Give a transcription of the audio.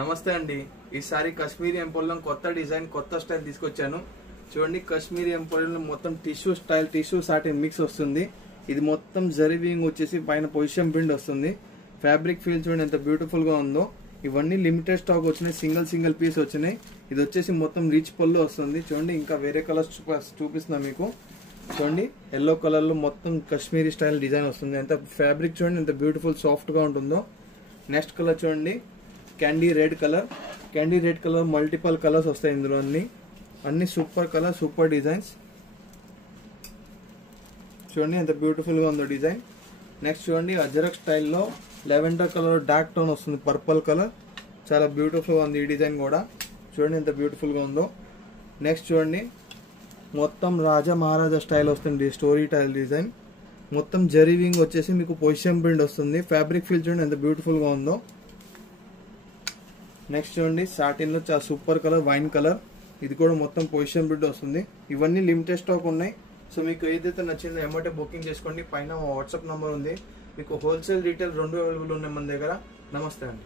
నమస్తే అండి. ఈసారి కాశ్మీరీ ఎంపోల్లో కొత్త డిజైన్ కొత్త స్టైల్ తీసుకొచ్చాను. చూడండి, కాశ్మీరీ ఎంపోల్లో మొత్తం tissue style, tissue satin mix వస్తుంది. ఇది మొత్తం జరీవింగ్ వచ్చేసి పైన పొజిషన్ ప్రింట్ వస్తుంది. ఫ్యాబ్రిక్ ఫీల్ చూడండి ఎంత బ్యూటిఫుల్ గా ఉందో. ఇవన్నీ లిమిటెడ్ స్టాక్ వచ్చినాయి, సింగిల్ పీస్ వచ్చినాయి. ఇది వచ్చేసి మొత్తం రిచ్ పళ్ళు వస్తుంది. చూడండి, ఇంకా వేరే కలర్స్ చూపిస్తున్నా మీకు. చూడండి, ఎల్లో కలర్ లో మొత్తం కాశ్మీరీ స్టైల్ డిజైన్ వస్తుంది. ఎంత ఫ్యాబ్రిక్ చూడండి ఎంత బ్యూటిఫుల్ సాఫ్ట్ గా ఉంటుందో. నెక్స్ట్ కలర్ చూడండి, candy red colour multiple colours వస్తాయి ఇందులో. అన్ని సూపర్ కలర్, సూపర్ డిజైన్స్. చూడండి ఎంత బ్యూటిఫుల్ గా ఉందో డిజైన్. నెక్స్ట్ చూడండి, అజరక్ స్టైల్లో లెవెండర్ కలర్ డార్క్ టోన్ వస్తుంది, పర్పుల్ కలర్. చాలా బ్యూటిఫుల్ గా ఉంది ఈ డిజైన్ కూడా. చూడండి ఎంత బ్యూటిఫుల్ గా ఉందో. నెక్స్ట్ చూడండి, మొత్తం రాజా మహారాజా స్టైల్ వస్తుంది, స్టోరీ టైల్ డిజైన్. మొత్తం జరీవింగ్ వచ్చేసి మీకు పొజిషన్ ప్రింట్ వస్తుంది. ఫ్యాబ్రిక్ ఫీల్ చూడండి ఎంత బ్యూటిఫుల్ గా ఉందో. నెక్స్ట్ చూడండి, సాటిన్ లో చాలా సూపర్ కలర్, వైన్ కలర్. ఇది కూడా మొత్తం పొజిషన్ ప్రింట్ వస్తుంది. ఇవన్నీ లిమిటెడ్ స్టాక్ ఉన్నాయి. సో మీకు ఏదైతే నచ్చిందో ఎమ్మటే బుకింగ్ చేసుకోండి. పైన వాట్సాప్ నంబర్ ఉంది. మీకు హోల్సేల్ రీటైల్ రెండు అవైలబుల్ ఉన్నాయి మన దగ్గర. నమస్తే అండి.